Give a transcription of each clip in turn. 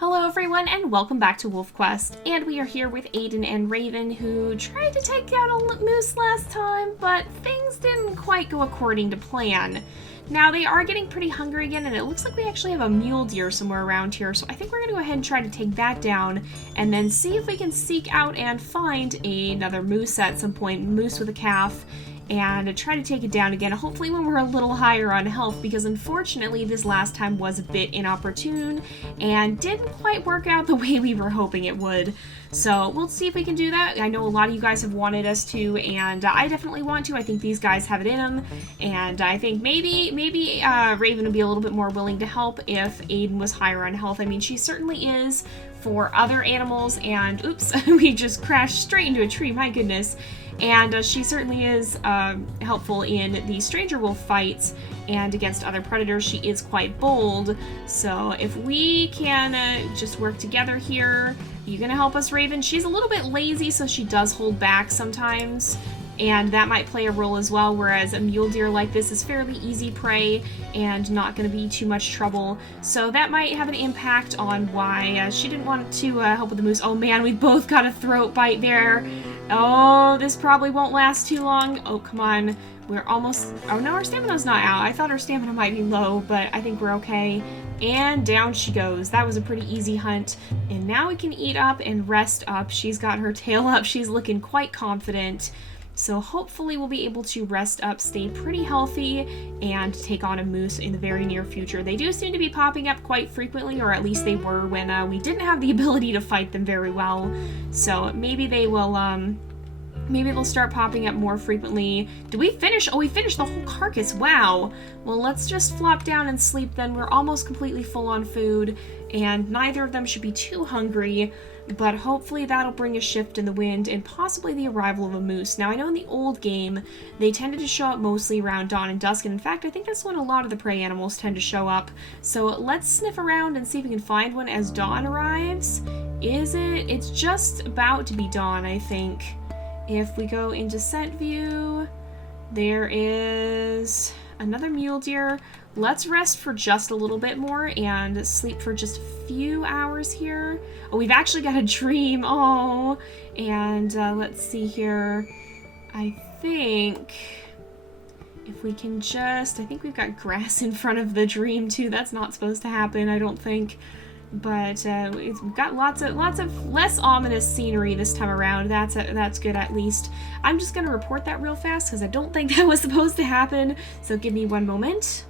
Hello everyone and welcome back to WolfQuest, and we are here with Aden and Raven, who tried to take down a moose last time, but things didn't quite go according to plan. Now they are getting pretty hungry again, and it looks like we actually have a mule deer somewhere around here, so I think we're going to go ahead and try to take that down, and then see if we can seek out and find another moose at some point, moose with a calf, and try to take it down again, hopefully when we're a little higher on health, because unfortunately this last time was a bit inopportune and didn't quite work out the way we were hoping it would. So we'll see if we can do that. I know a lot of you guys have wanted us to, and I definitely want to. I think these guys have it in them, and I think maybe Raven would be a little bit more willing to help if Aden was higher on health. I mean, she certainly is for other animals, and oops, we just crashed straight into a tree, my goodness. And she certainly is helpful in the stranger wolf fights, and against other predators she is quite bold. So if we can just work together here. You gonna help us, Raven? She's a little bit lazy, so she does hold back sometimes, and that might play a role as well, whereas a mule deer like this is fairly easy prey and not going to be too much trouble. So that might have an impact on why she didn't want to help with the moose. Oh man, we both got a throat bite there. Oh, this probably won't last too long. Oh, come on. We're almost... Oh no, our stamina's not out. I thought our stamina might be low, but I think we're okay. And down she goes. That was a pretty easy hunt. And now we can eat up and rest up. She's got her tail up. She's looking quite confident. So hopefully we'll be able to rest up, stay pretty healthy, and take on a moose in the very near future. They do seem to be popping up quite frequently, or at least they were when we didn't have the ability to fight them very well. So maybe they will, maybe they'll start popping up more frequently. Did we finish? Oh, we finished the whole carcass. Wow. Well, let's just flop down and sleep then. We're almost completely full on food, and neither of them should be too hungry. But hopefully that'll bring a shift in the wind and possibly the arrival of a moose. Now, I know in the old game, they tended to show up mostly around dawn and dusk, and in fact, I think that's when a lot of the prey animals tend to show up. So let's sniff around and see if we can find one as dawn arrives. Is it? It's just about to be dawn, I think. If we go into scent view, there is another mule deer. Let's rest for just a little bit more and sleep for just a few hours here. Oh, we've actually got a dream. Oh, and let's see here. I think if we can just... I think we've got grass in front of the dream too. That's not supposed to happen, I don't think. But we've got lots of less ominous scenery this time around. That's good at least. I'm just gonna report that real fast because I don't think that was supposed to happen. So give me one moment.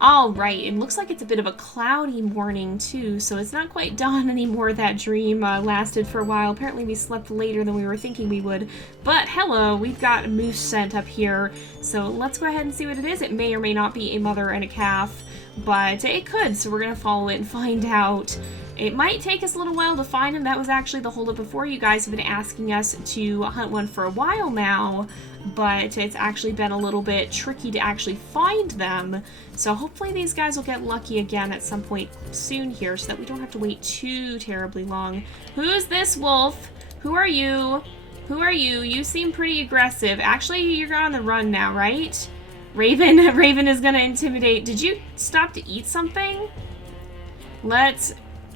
All right, it looks like it's a bit of a cloudy morning too, so it's not quite dawn anymore. That dream lasted for a while. Apparently we slept later than we were thinking we would. But hello, we've got a moose scent up here, so let's go ahead and see what it is. It may or may not be a mother and a calf, but it could, so we're gonna follow it and find out. It might take us a little while to find them. That was actually the holdup before. You guys have been asking us to hunt one for a while now, but it's actually been a little bit tricky to actually find them. So hopefully these guys will get lucky again at some point soon here so that we don't have to wait too terribly long. Who's this wolf? Who are you? Who are you? You seem pretty aggressive. Actually, you're on the run now, right? Raven is gonna intimidate. Did you stop to eat something?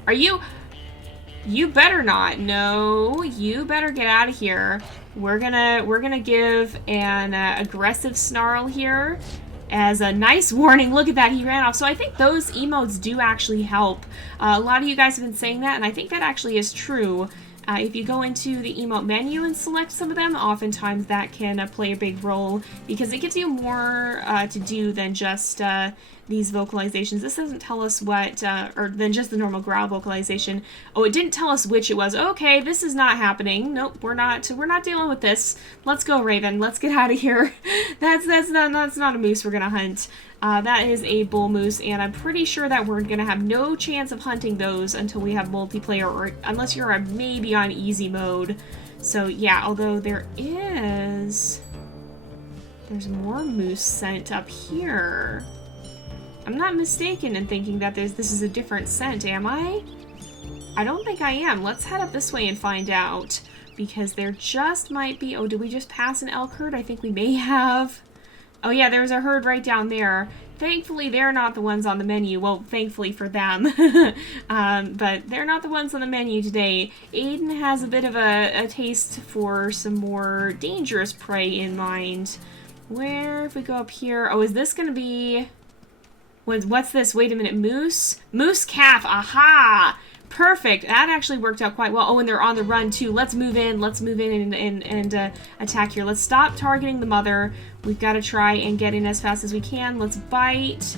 Are you? You better not. No, you better get out of here. We're gonna give an aggressive snarl here as a nice warning. Look at that, he ran off. So I think those emotes do actually help. A lot of you guys have been saying that, and I think that actually is true. If you go into the emote menu and select some of them, oftentimes that can play a big role because it gives you more to do than just these vocalizations. This doesn't tell us what, or than just the normal growl vocalization. Oh, it didn't tell us which it was. Okay, this is not happening. Nope, we're not dealing with this. Let's go, Raven. Let's get out of here. That's not a moose we're gonna hunt. That is a bull moose, and I'm pretty sure that we're gonna have no chance of hunting those until we have multiplayer, or unless you're maybe on easy mode. So yeah, although there's more moose scent up here. I'm not mistaken in thinking that this is a different scent, am I? I don't think I am. Let's head up this way and find out, because there just might be... Oh, did we just pass an elk herd? I think we may have. Oh yeah, there's a herd right down there. thankfully they're not the ones on the menu. Well, thankfully for them. But they're not the ones on the menu today. Aden has a bit of a taste for some more dangerous prey in mind. Where, if we go up here... Oh, is this going to be... What's this? Wait a minute. Moose? Moose calf. Aha! Perfect. That actually worked out quite well. Oh, and they're on the run, too. Let's move in. Let's move in and attack here. Let's stop targeting the mother. We've got to try and get in as fast as we can. Let's bite.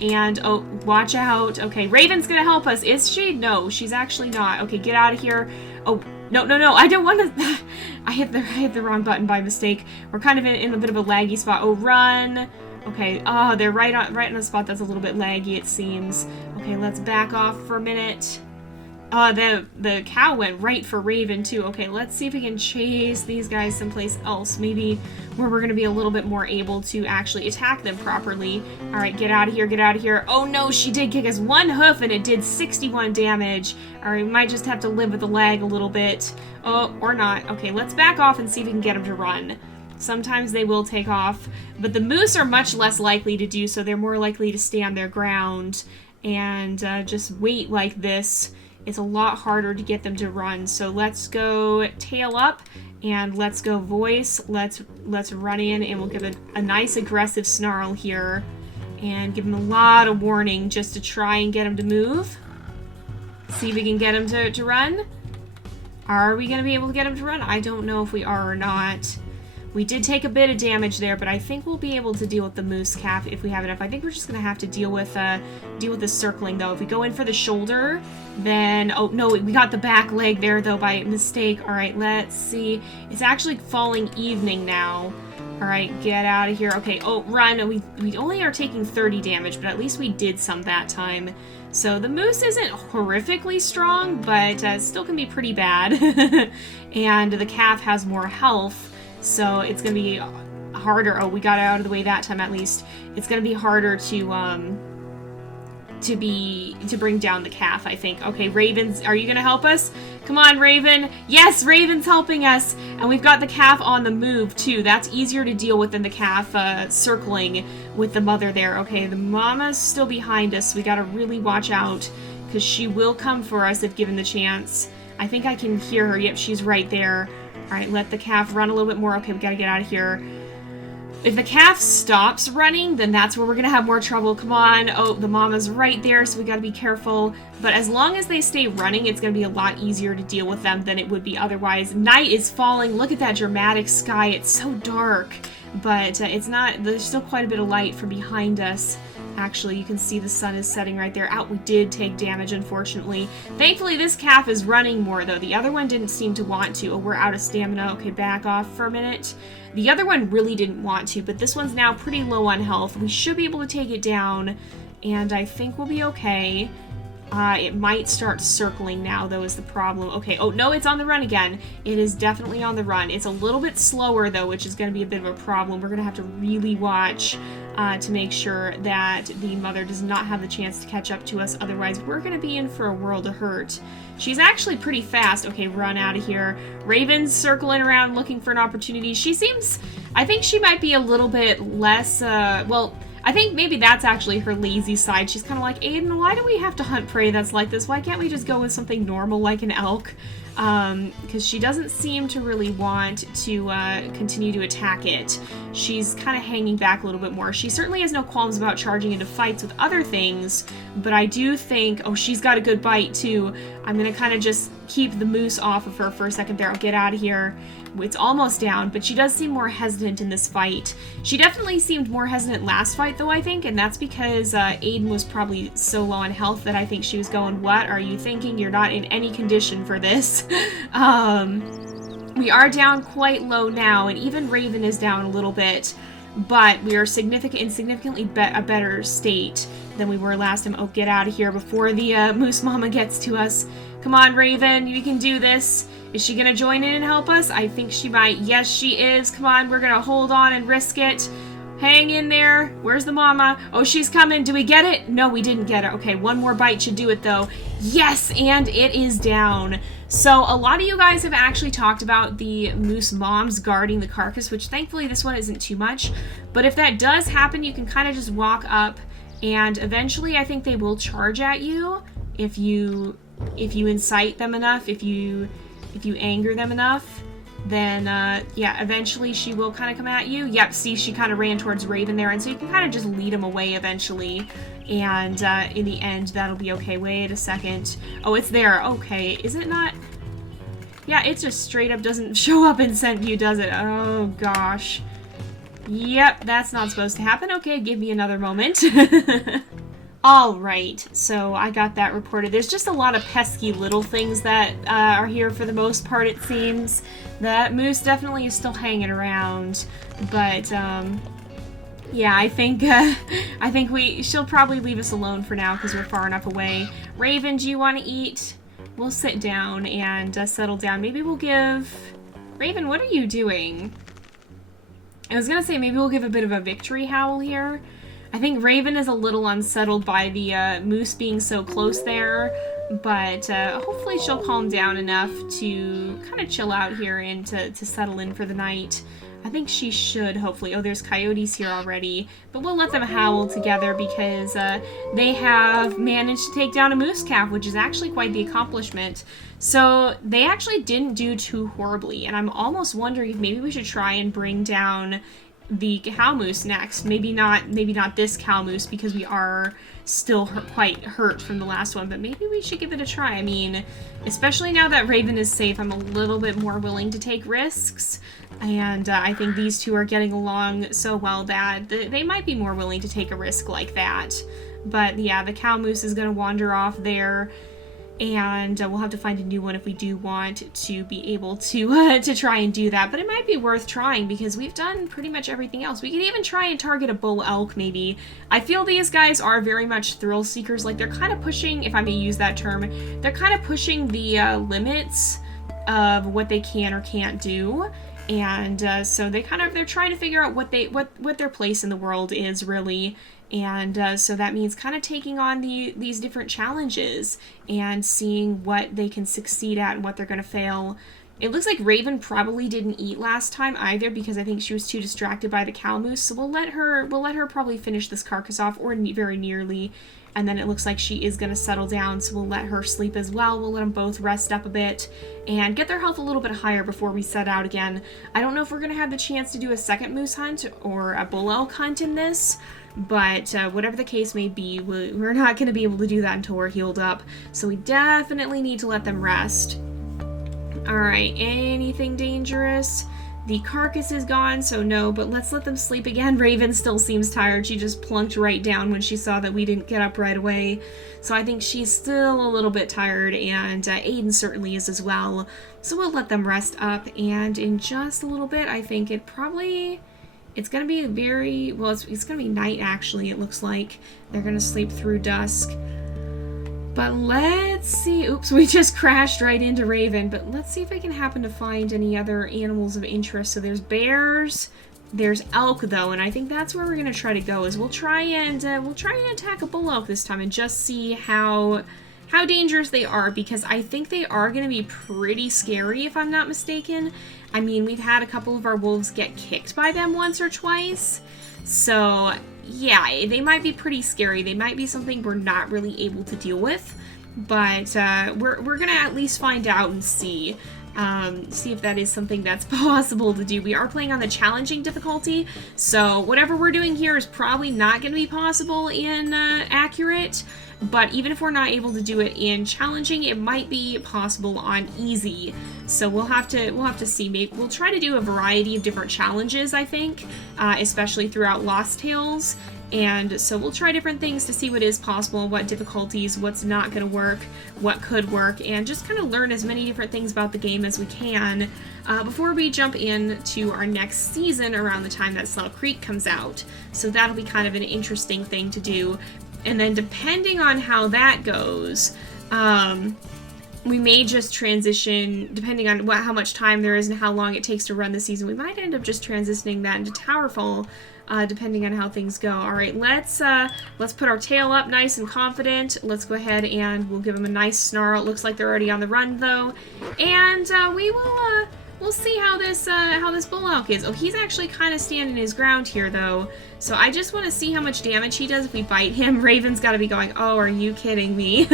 And, oh, watch out. Okay, Raven's going to help us. Is she? No, she's actually not. Okay, get out of here. Oh, no. I don't want to... I hit the wrong button by mistake. We're kind of in a bit of a laggy spot. Oh, run. Okay, oh, they're right on a spot that's a little bit laggy, it seems. Okay, let's back off for a minute. The cow went right for Raven, too. Okay, let's see if we can chase these guys someplace else. Maybe where we're going to be a little bit more able to actually attack them properly. All right, get out of here, get out of here. Oh, no, she did kick us one hoof, and it did 61 damage. All right, we might just have to live with the lag a little bit. Oh, or not. Okay, let's back off and see if we can get them to run. Sometimes they will take off, but the moose are much less likely to do so. They're more likely to stay on their ground and just wait like this. It's a lot harder to get them to run. So let's go tail up and let's go voice. Let's run in and we'll give it a nice aggressive snarl here and give them a lot of warning just to try and get them to move. See if we can get them to run. Are we going to be able to get them to run? I don't know if we are or not. We did take a bit of damage there, but I think we'll be able to deal with the moose calf if we have enough. I think we're just going to have to deal with the circling, though. If we go in for the shoulder, then... Oh, no, we got the back leg there, though, by mistake. All right, let's see. It's actually falling evening now. All right, get out of here. Okay, oh, run. We only are taking 30 damage, but at least we did some that time. So the moose isn't horrifically strong, but still can be pretty bad. And the calf has more health. So it's going to be harder. Oh, we got out of the way that time at least. It's going to be harder to bring down the calf, I think. Okay, Ravens, are you going to help us? Come on, Raven. Yes, Raven's helping us. And we've got the calf on the move, too. That's easier to deal with than the calf circling with the mother there. Okay, the mama's still behind us. So we got to really watch out because she will come for us if given the chance. I think I can hear her. Yep, she's right there. All right, let the calf run a little bit more. Okay, we gotta get out of here. If the calf stops running, then that's where we're gonna have more trouble. Come on. Oh, the mama's right there, so we gotta be careful. But as long as they stay running, it's gonna be a lot easier to deal with them than it would be otherwise. Night is falling. Look at that dramatic sky. It's so dark, but it's not. There's still quite a bit of light from behind us. Actually, you can see the sun is setting right there. Out, we did take damage, unfortunately. Thankfully, this calf is running more, though. The other one didn't seem to want to. Oh, we're out of stamina. Okay, back off for a minute. The other one really didn't want to, but this one's now pretty low on health. We should be able to take it down, and I think we'll be okay. It might start circling now, though, is the problem. Okay, oh, no, it's on the run again. It is definitely on the run. It's a little bit slower, though, which is going to be a bit of a problem. We're going to have to really watch to make sure that the mother does not have the chance to catch up to us. Otherwise, we're going to be in for a world of hurt. She's actually pretty fast. Okay, run out of here. Raven's circling around looking for an opportunity. She seems... I think she might be a little bit less, well... I think maybe that's actually her lazy side. She's kind of like, Aden, why do we have to hunt prey that's like this? Why can't we just go with something normal like an elk? Because she doesn't seem to really want to continue to attack it. She's kind of hanging back a little bit more. She certainly has no qualms about charging into fights with other things, but I do think, oh, she's got a good bite too. I'm going to kind of just keep the moose off of her for a second there. I'll get out of here. It's almost down, but she does seem more hesitant in this fight. She definitely seemed more hesitant last fight, though, I think, and that's because Aden was probably so low on health that I think she was going, what are you thinking? You're not in any condition for this. We are down quite low now, and even Raven is down a little bit, but we are significantly a better state than we were last time. Oh, get out of here before the moose mama gets to us. Come on, Raven, you can do this. Is she going to join in and help us? I think she might. Yes, she is. Come on, we're going to hold on and risk it. Hang in there. Where's the mama? Oh, she's coming. Do we get it? No, we didn't get it. Okay, one more bite should do it, though. Yes, and it is down. So a lot of you guys have actually talked about the moose moms guarding the carcass, which thankfully this one isn't too much. But if that does happen, you can kind of just walk up, and eventually I think they will charge at you if you incite them enough, if you anger them enough. Then, yeah, eventually she will kind of come at you. Yep, see, she kind of ran towards Raven there, and so you can kind of just lead them away eventually. And in the end, that'll be okay. Wait a second. Oh, it's there. Okay, is it not? Yeah, it just straight up doesn't show up in scent view, does it? Oh, gosh. Yep, that's not supposed to happen. Okay, give me another moment. Alright, so I got that reported. There's just a lot of pesky little things that are here for the most part, it seems. That moose definitely is still hanging around, but yeah, I think she'll probably leave us alone for now because we're far enough away. Raven, do you want to eat? We'll sit down and settle down. Maybe we'll give... Raven, what are you doing? I was gonna say maybe we'll give a bit of a victory howl here. I think Raven is a little unsettled by the moose being so close there, but hopefully she'll calm down enough to kind of chill out here and to settle in for the night. I think she should, hopefully. Oh, there's coyotes here already, but we'll let them howl together because they have managed to take down a moose calf, which is actually quite the accomplishment. So they actually didn't do too horribly, and I'm almost wondering if maybe we should try and bring down the cow moose next. Maybe not this cow moose because we are still quite hurt from the last one, but maybe we should give it a try. I mean, especially now that Raven is safe, I'm a little bit more willing to take risks, and I think these two are getting along so well that they might be more willing to take a risk like that. But yeah, the cow moose is going to wander off there, and we'll have to find a new one if we do want to be able to try and do that. But it might be worth trying because we've done pretty much everything else. We could even try and target a bull elk, maybe. I feel these guys are very much thrill seekers. Like, they're kind of pushing, if I may use that term, they're kind of pushing the limits of what they can or can't do. And so they're trying to figure out what their place in the world is, really. And so that means kind of taking on these different challenges and seeing what they can succeed at and what they're going to fail. It looks like Raven probably didn't eat last time either because I think she was too distracted by the cow moose. So we'll let her probably finish this carcass off, or very nearly. And then it looks like she is going to settle down, so we'll let her sleep as well. We'll let them both rest up a bit and get their health a little bit higher before we set out again. I don't know if we're going to have the chance to do a second moose hunt or a bull elk hunt in this, but whatever the case may be, we're not going to be able to do that until we're healed up. So we definitely need to let them rest. Alright, anything dangerous? The carcass is gone, so no, but let's let them sleep again. Raven still seems tired. She just plunked right down when she saw that we didn't get up right away. So I think she's still a little bit tired, and Aden certainly is as well. So we'll let them rest up, and in just a little bit, I think it's going to be it's going to be night, actually, it looks like. They're going to sleep through dusk. But let's see. Oops, we just crashed right into Raven. But let's see if I can happen to find any other animals of interest. So there's bears, there's elk though, and I think that's where we're gonna try to go. Is we'll try and attack a bull elk this time and just see how dangerous they are, because I think they are gonna be pretty scary if I'm not mistaken. I mean, we've had a couple of our wolves get kicked by them once or twice, so yeah, they might be pretty scary. They might be something we're not really able to deal with, but we're gonna at least find out and see if that is something that's possible to do. We are playing on the challenging difficulty, so whatever we're doing here is probably not going to be possible in accurate, but even if we're not able to do it in challenging, it might be possible on easy. So we'll have to see. Maybe we'll try to do a variety of different challenges, I think, especially throughout Lost Tales. And so we'll try different things to see what is possible, what difficulties, what's not going to work, what could work, and just kind of learn as many different things about the game as we can before we jump into our next season around the time that Slell Creek comes out. So that'll be kind of an interesting thing to do. And then depending on how that goes, we may just transition, depending on how much time there is and how long it takes to run the season, we might end up just transitioning that into Towerfall depending on how things go. All right, let's put our tail up nice and confident. Let's go ahead and we'll give them a nice snarl. It looks like they're already on the run though, and we'll see how this bull elk is. Oh, he's actually kind of standing his ground here though. So I just want to see how much damage he does if we bite him. Raven's got to be going, oh, are you kidding me?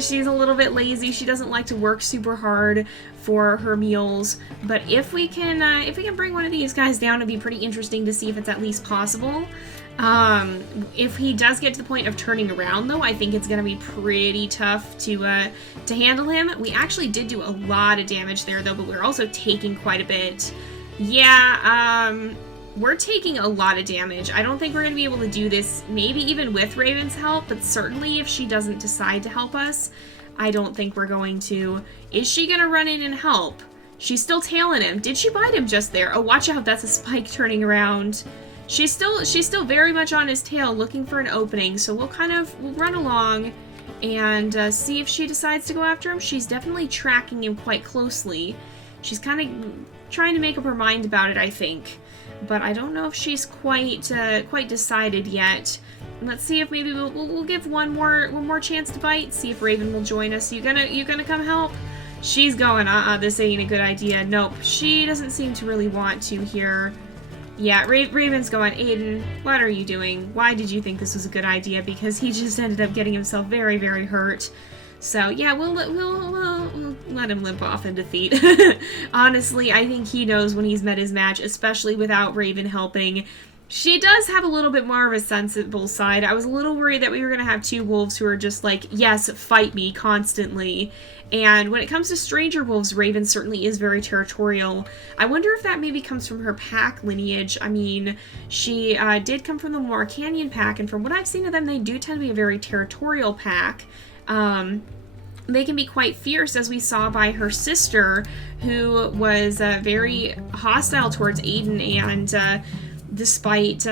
She's a little bit lazy. She doesn't like to work super hard for her meals. But if we can bring one of these guys down, it'd be pretty interesting to see if it's at least possible. If he does get to the point of turning around, though, I think it's going to be pretty tough to handle him. We actually did do a lot of damage there, though, but we're also taking quite a bit. Yeah, we're taking a lot of damage. I don't think we're going to be able to do this, maybe even with Raven's help, but certainly if she doesn't decide to help us, I don't think we're going to. Is she going to run in and help? She's still tailing him. Did she bite him just there? Oh, watch out. That's a spike turning around. She's still very much on his tail looking for an opening, so we'll run along and see if she decides to go after him. She's definitely tracking him quite closely. She's kind of trying to make up her mind about it, I think. But I don't know if she's quite decided yet. Let's see if maybe we'll give one more chance to bite. See if Raven will join us. You gonna come help? She's going, this ain't a good idea. Nope, she doesn't seem to really want to here. Yeah, Raven's going, Aden, what are you doing? Why did you think this was a good idea? Because he just ended up getting himself very, very hurt. So yeah, we'll let him limp off in defeat. Honestly, I think he knows when he's met his match, especially without Raven helping. She does have a little bit more of a sensible side. I was a little worried that we were going to have two wolves who are just like, yes, fight me constantly. And when it comes to stranger wolves, Raven certainly is very territorial. I wonder if that maybe comes from her pack lineage. I mean, she did come from the Moor Canyon pack, and from what I've seen of them, they do tend to be a very territorial pack. They can be quite fierce, as we saw by her sister, who was very hostile towards Aden, and despite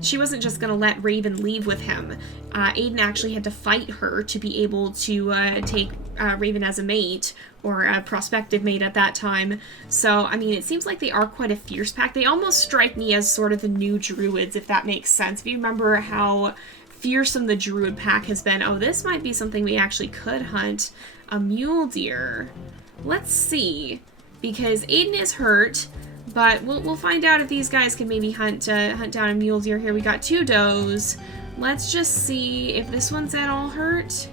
she wasn't just going to let Raven leave with him. Aden actually had to fight her to be able to take Raven as a mate, or a prospective mate at that time. So, I mean, it seems like they are quite a fierce pack. They almost strike me as sort of the new druids, if that makes sense. If you remember how fearsome the druid pack has been. Oh, this might be something we actually could hunt. A mule deer. Let's see. Because Aden is hurt, but we'll find out if these guys can maybe hunt down a mule deer here. We got two does. Let's just see if this one's at all hurt.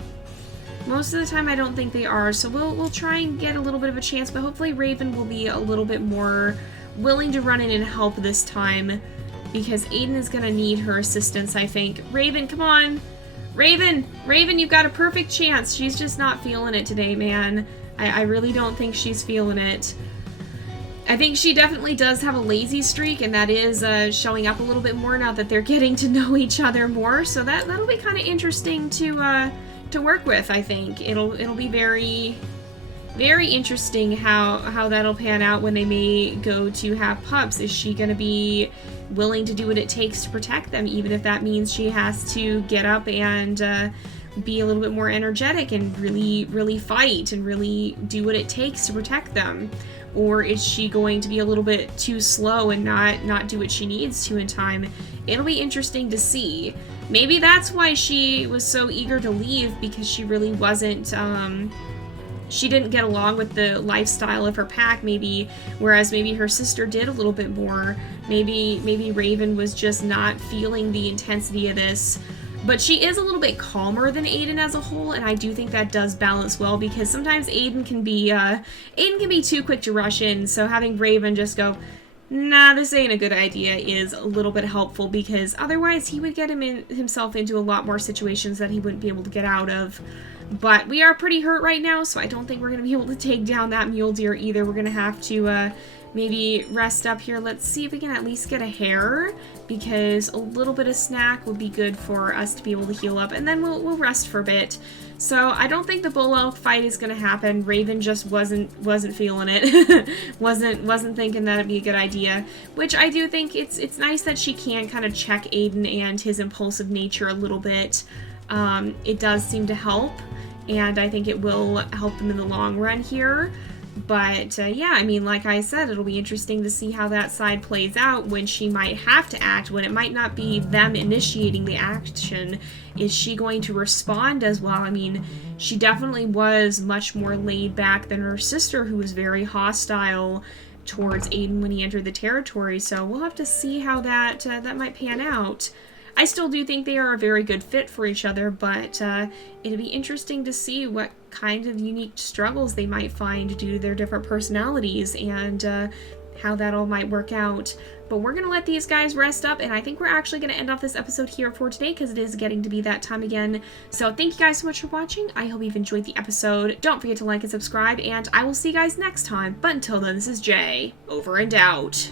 Most of the time I don't think they are, so we'll try and get a little bit of a chance, but hopefully Raven will be a little bit more willing to run in and help this time, because Aden is going to need her assistance, I think. Raven, come on! Raven, you've got a perfect chance. She's just not feeling it today, man. I really don't think she's feeling it. I think she definitely does have a lazy streak, and that is showing up a little bit more now that they're getting to know each other more. So that'll be kind of interesting to work with. I think it'll be very, very interesting how that'll pan out when they may go to have pups. Is she going to be willing to do what it takes to protect them, even if that means she has to get up and be a little bit more energetic and really, really fight and really do what it takes to protect them? Or is she going to be a little bit too slow and not do what she needs to in time? It'll be interesting to see. Maybe that's why she was so eager to leave, because she really wasn't, she didn't get along with the lifestyle of her pack, maybe, whereas maybe her sister did a little bit more. Maybe Raven was just not feeling the intensity of this. But she is a little bit calmer than Aden as a whole, and I do think that does balance well, because sometimes Aden can be too quick to rush in, so having Raven just go, nah, this ain't a good idea, is a little bit helpful, because otherwise he would get himself into a lot more situations that he wouldn't be able to get out of. But we are pretty hurt right now, so I don't think we're going to be able to take down that mule deer either. We're going to have to maybe rest up here. Let's see if we can at least get a hare, because a little bit of snack would be good for us to be able to heal up, and then we'll rest for a bit. So I don't think the bull elk fight is going to happen. Raven just wasn't feeling it. wasn't thinking that'd be a good idea, which I do think it's nice that she can kind of check Aden and his impulsive nature a little bit. It does seem to help, and I think it will help them in the long run here. But yeah, I mean, like I said, it'll be interesting to see how that side plays out, when she might have to act, when it might not be them initiating the action. Is she going to respond as well? I mean, she definitely was much more laid back than her sister, who was very hostile towards Aden when he entered the territory. So we'll have to see how that might pan out. I still do think they are a very good fit for each other, but it'd be interesting to see what kind of unique struggles they might find due to their different personalities, and how that all might work out. But we're going to let these guys rest up, and I think we're actually going to end off this episode here for today, because it is getting to be that time again. So thank you guys so much for watching. I hope you've enjoyed the episode. Don't forget to like and subscribe, and I will see you guys next time. But until then, this is Jay, over and out.